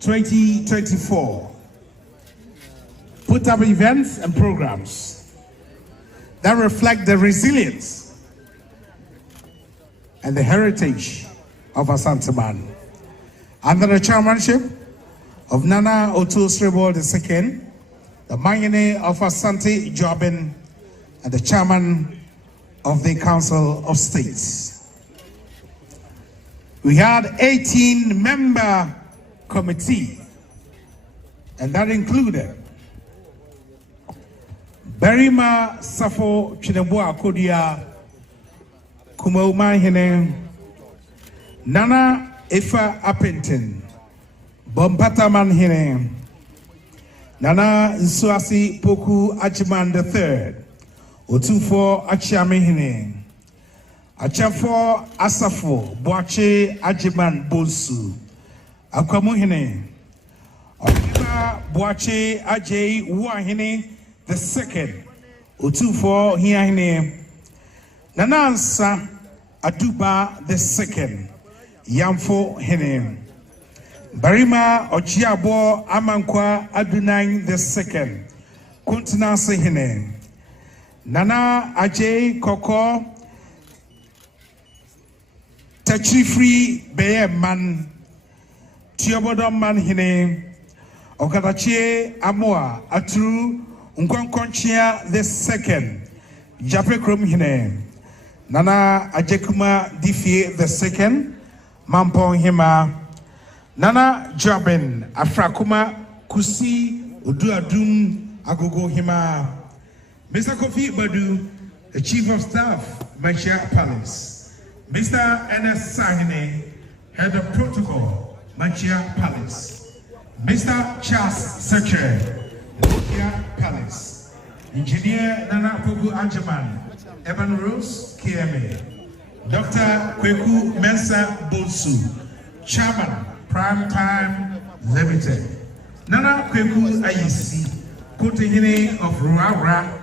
2024 put up events and programs that reflect the resilience and the heritage of Asanteman. Under the chairmanship of Nana Otu-Srebo II, the Manyene of Asante Jobin, and the chairman of the Council of States. We had 18-member committee, and that included Berima Safo Chinebua Kodia Kumaumahine, Nana Efa Apenten, Bompata Manhine, Nana Nsuasi Poku Achiman III, Otufo Achiamehine, Achafo Asafo Boache Ajiman Bonsu, Akwamuhine, Okiba Boache Ajay Wahine the second, Otufo Hiahine, Nanansa Aduba the second, Yamfo Hine, Barima Ochiabo Amankwa Adunai the second, Kuntinase Hine, Nana Ajay Koko Tachifri Beye Man, Tiobodom Man Hine, Okatache Amoa Atru Nkonkonchia the second, Japekrum Hine, Nana Ajekuma Difie the second, Mampong Hima, Nana Jobin Afrakuma Kusi Uduadum Agogo Hima, Mr. Kofi Badu, the Chief of Staff, Manhyia Palace, Mr. NS Sahine, Head of Protocol, Manhyia Palace, Mr. Charles Secretary, Manhyia Palace, Engineer Nana Pogu Anjaman, Evan Rose, KMA, Dr. Kweku Mensa Bonsu, Chairman, Prime Time Limited, Nana Kweku Ayisi, Kotehine of Ruara,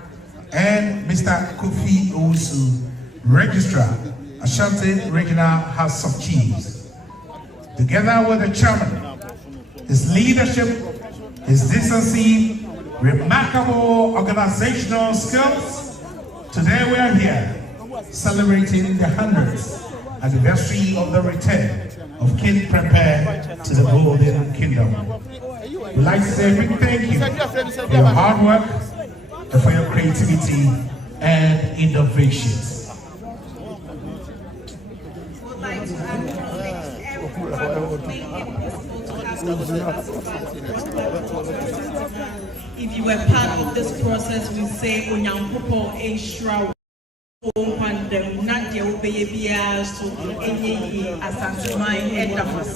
and Mr. Kofi Owusu, Registrar, Ashanti Regional House of Chiefs. Together with the Chairman, his leadership, his decency, remarkable organizational skills, today we are here celebrating the 100th anniversary of the return of King Prempeh to the Golden Kingdom. We'd like to say a big thank you for your hard work and for your creativity and innovations. Would like to thank everyone for making it If you were part of this process, we say Onyankopo Eshra Pandem Nadia Obeyabia so any Asanteman Edamas.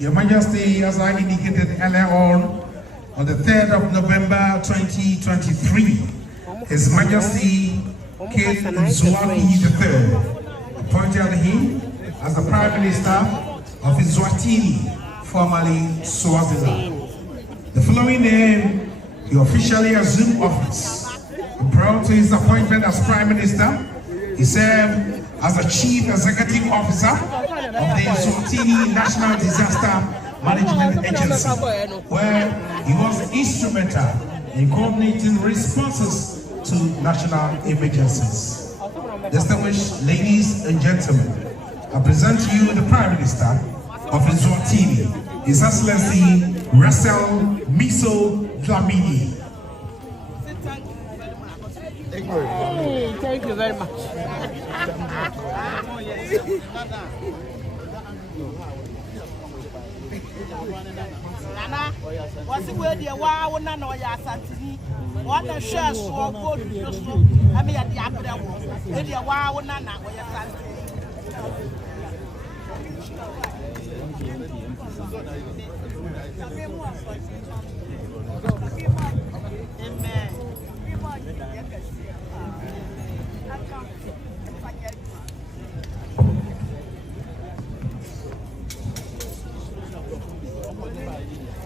Your Majesty, as I indicated earlier on the 3rd of November 2023, His Majesty King Mzwaki III appointed him as the Prime Minister of Eswatini, formerly Swaziland. The following day, he officially assumed office. And prior to his appointment as Prime Minister, he served as the Chief Executive Officer of the Eswatini National Disaster Management Agency, where he was instrumental in coordinating responses to national emergencies. Distinguished ladies and gentlemen, I present to you the Prime Minister of Eswatini, His Excellency Russell Miso Dlamini. Thank you very much. Nana, what's the word you want? Nana, or Yasantini? What a share so good. I mean, at the apple, if you want Nana, or Yasantini. Amen.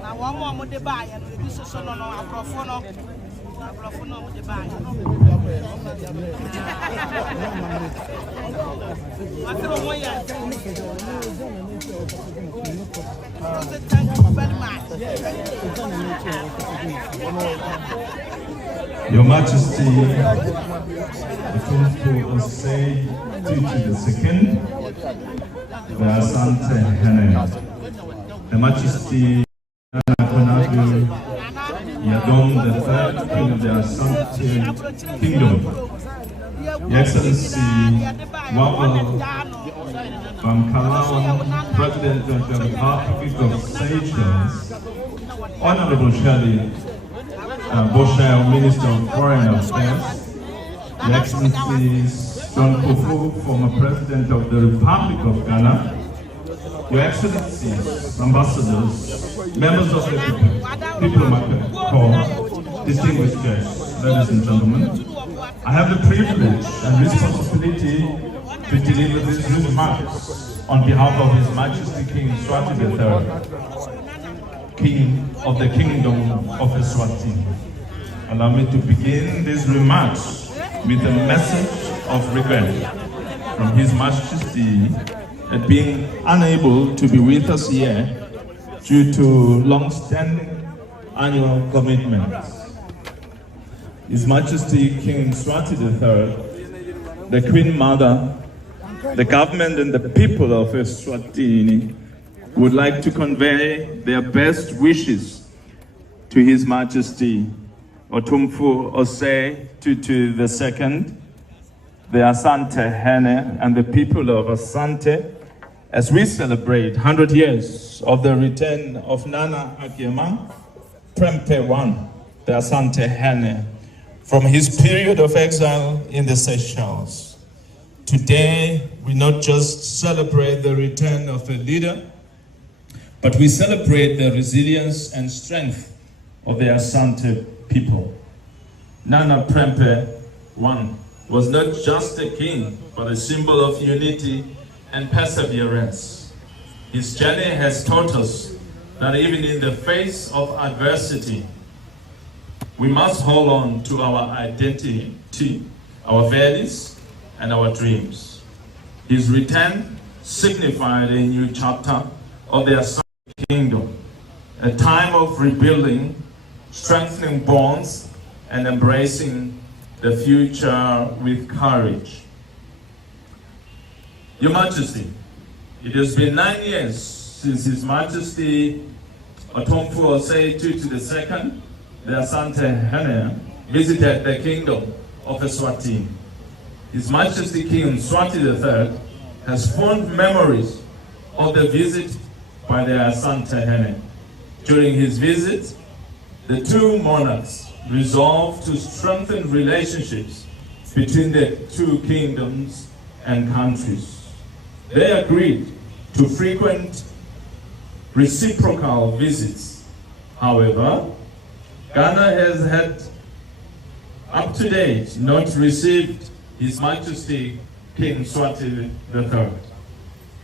Now, one more de buy and this is so no, a profono, de buy. Thank you very much. Your Majesty, the Prempeh will say to the second, the Asante Hene. Her Majesty Nananom Yadom the third King of the Asante Kingdom. Your Excellency Wabal Bamkalawan, President of the Republic of Seychelles, Honorable Shirley Boshel, Minister of Foreign Affairs, Your Excellencies John Kufu, former President of the Republic of Ghana, Your Excellencies, Ambassadors, members of the Diplomatic Corps, distinguished guests, ladies and gentlemen, I have the privilege and responsibility to deliver these remarks on behalf of His Majesty King Swati III, King of the Kingdom of Eswatini. Allow me to begin these remarks with a message of regret from His Majesty at being unable to be with us here due to long-standing annual commitments. His Majesty King Swati III, the Queen Mother, the government and the people of Eswatini would like to convey their best wishes to His Majesty Otumfu Osei Tutu II, the Asante Hene, and the people of Asante as we celebrate 100 years of the return of Nana Akiama Prempeh I, the Asante Hene, from his period of exile in the Seychelles. Today, we not just celebrate the return of a leader, but we celebrate the resilience and strength of the Asante people. Nana Prempeh I was not just a king, but a symbol of unity and perseverance. His journey has taught us that even in the face of adversity, we must hold on to our identity, our values, and our dreams. His return signified a new chapter of the Asante Kingdom, a time of rebuilding, strengthening bonds, and embracing the future with courage. Your Majesty, it has been 9 years since His Majesty Otumfu Osei Tutu II, the Asante Hene, visited the Kingdom of Eswatini. His Majesty King Swati III has fond memories of the visit by the Asante Hene. During his visit, the two monarchs resolved to strengthen relationships between the two kingdoms and countries. They agreed to frequent reciprocal visits. However, Ghana has had, up to date, not received His Majesty King Swati III.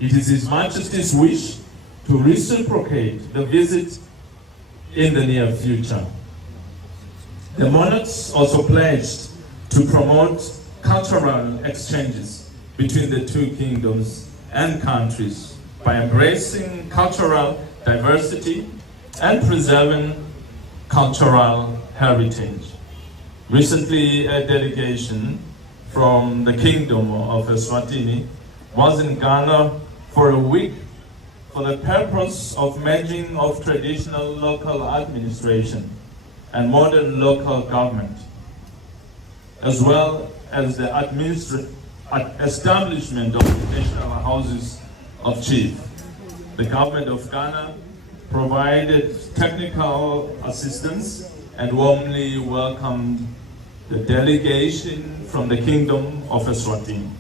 It is His Majesty's wish to reciprocate the visit in the near future. The monarchs also pledged to promote cultural exchanges between the two kingdoms and countries by embracing cultural diversity and preserving cultural heritage. Recently, a delegation from the Kingdom of Eswatini was in Ghana for a week for the purpose of merging of traditional local administration and modern local government, as well as the establishment of national houses of chief. The government of Ghana provided technical assistance and warmly welcomed the delegation from the Kingdom of Eswatini.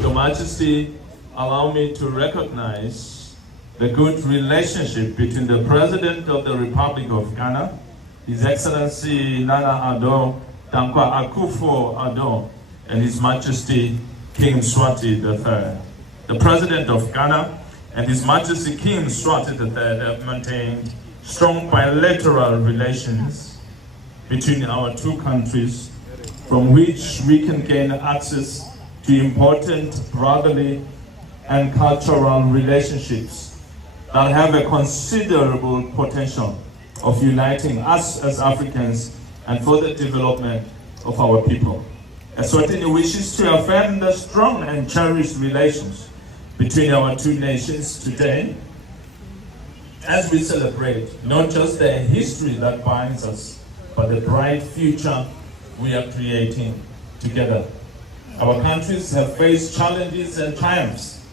Your Majesty, allow me to recognize the good relationship between the President of the Republic of Ghana, His Excellency Nana Addo Dankwa Akufo-Addo, and His Majesty King Swati III. The President of Ghana and His Majesty King Swati III have maintained strong bilateral relations between our two countries from which we can gain access to important brotherly and cultural relationships that have a considerable potential of uniting us as Africans and for the development of our people. Eswatini wishes to affirm the strong and cherished relations between our two nations today as we celebrate not just the history that binds us, but the bright future we are creating together. Our countries have faced challenges and triumphs,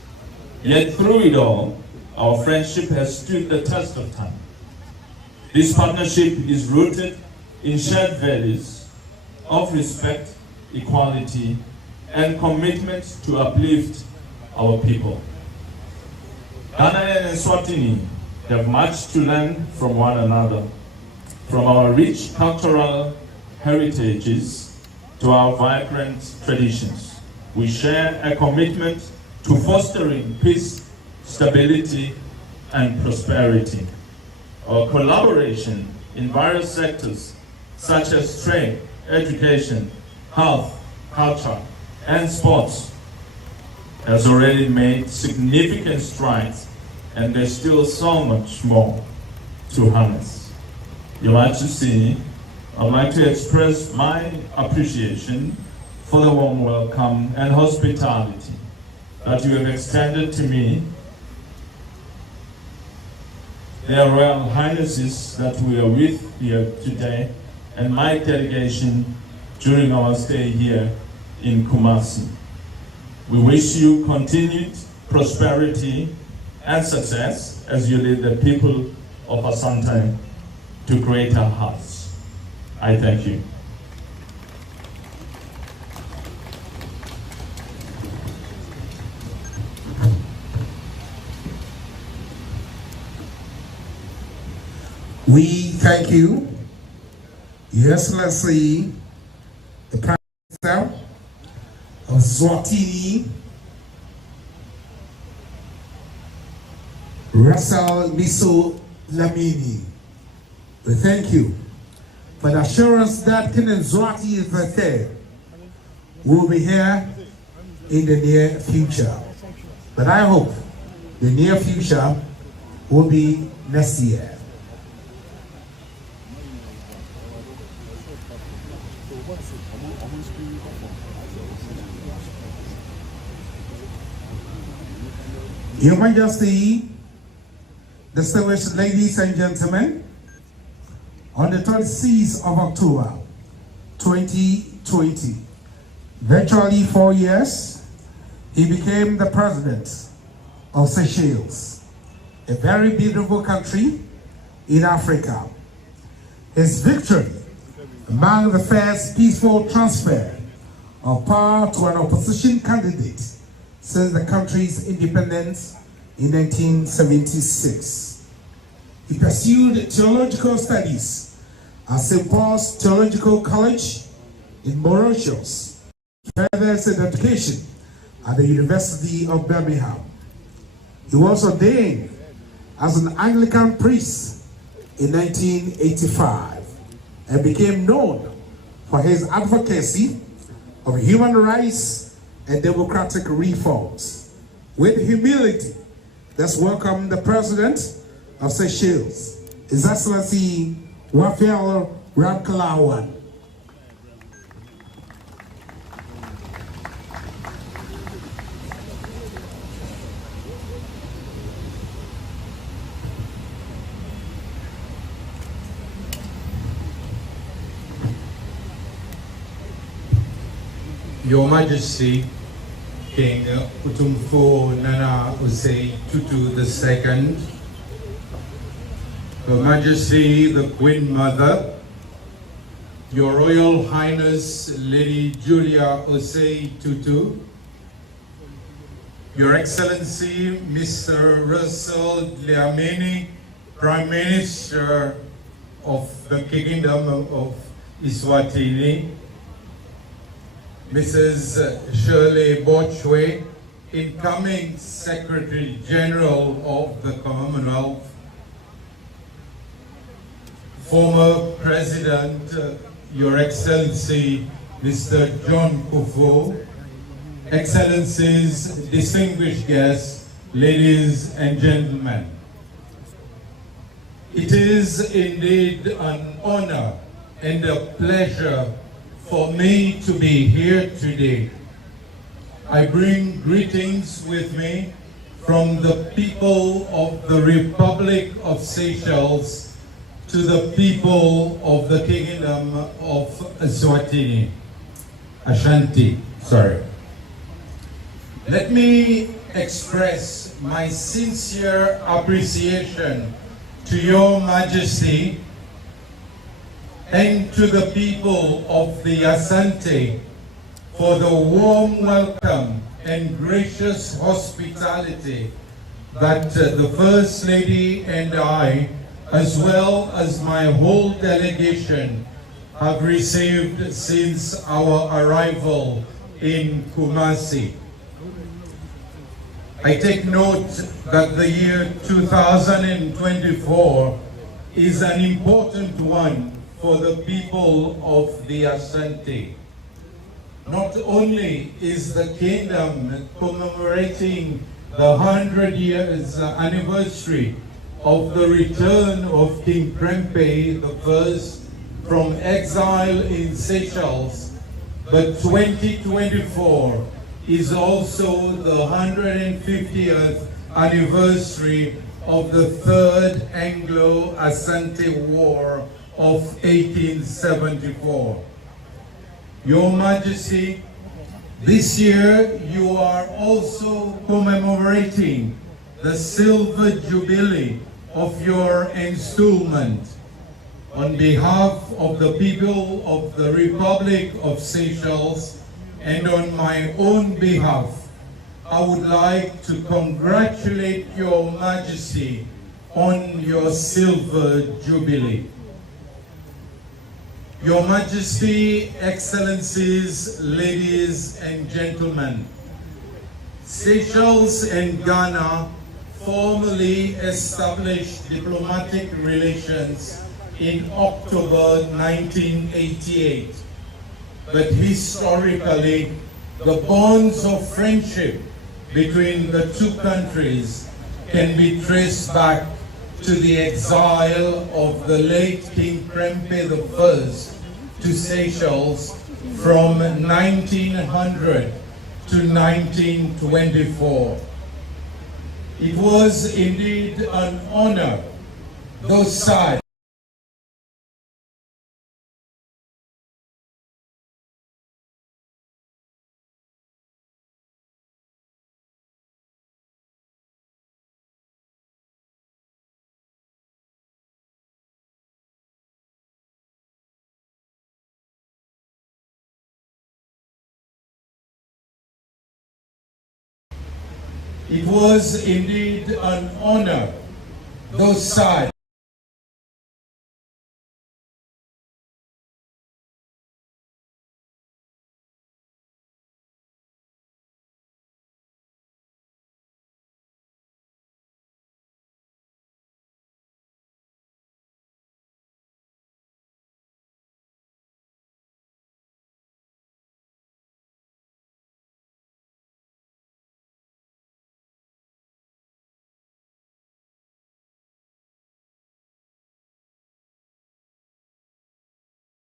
yet through it all, our friendship has stood the test of time. This partnership is rooted in shared values of respect, equality, and commitment to uplift our people. Ghana and Eswatini have much to learn from one another, from our rich cultural heritages to our vibrant traditions. We share a commitment to fostering peace, stability, and prosperity. Our collaboration in various sectors, such as trade, education, health, culture, and sports, has already made significant strides, and there's still so much more to harness. Your Majesty, I'd like to express my appreciation for the warm welcome and hospitality that you have extended to me. Their Royal Highnesses that we are with here today, and my delegation during our stay here in Kumasi. We wish you continued prosperity and success as you lead the people of Asante to greater heights. I thank you. We thank you, Your Excellency, the Prime Minister of Eswatini, Russell Miso Lamini. We thank you for the assurance that King Nzwati is the third will be here in the near future. But I hope the near future will be next year. Your Majesty, distinguished ladies and gentlemen, on the 26th of October 2020, virtually 4 years, he became the president of Seychelles, a very beautiful country in Africa. His victory marked the first peaceful transfer of power to an opposition candidate since the country's independence in 1976. He pursued theological studies at St. Paul's Theological College in Mauritius, further his education at the University of Birmingham. He was ordained as an Anglican priest in 1985 and became known for his advocacy of human rights and democratic reforms. With humility, let's welcome the President of Seychelles, His Excellency Wafiel Ramkalawan. Your Majesty, King Utumfo Nana Osei Tutu II, Her Majesty the Queen Mother, Your Royal Highness Lady Julia Osei Tutu, Your Excellency Mr. Russell Dlamini, Prime Minister of the Kingdom of Eswatini, Mrs. Shirley Bochwe, incoming Secretary General of the Commonwealth, former President, Your Excellency Mr. John Kufo, Excellencies, distinguished guests, ladies and gentlemen. It is indeed an honor and a pleasure for me to be here today. I bring greetings with me from the people of the Republic of Seychelles to the people of the Kingdom of Ashanti. Let me express my sincere appreciation to Your Majesty and to the people of the Asante for the warm welcome and gracious hospitality that the First Lady and I, as well as my whole delegation, have received since our arrival in Kumasi. I take note that the year 2024 is an important one for the people of the Asante. Not only is the kingdom commemorating the 100 years anniversary of the return of King Prempeh I from exile in Seychelles, but 2024 is also the 150th anniversary of the Third Anglo-Asante War of 1874. Your Majesty, this year you are also commemorating the Silver Jubilee of your installment. On behalf of the people of the Republic of Seychelles and on my own behalf, I would like to congratulate Your Majesty on your Silver Jubilee. Your Majesty, Excellencies, ladies and gentlemen, Seychelles and Ghana formally established diplomatic relations in October 1988. But historically, the bonds of friendship between the two countries can be traced back to the exile of the late King Prempeh I to Seychelles from 1900 to 1924. It was indeed an honor, though sad, it was indeed an honor, though sad,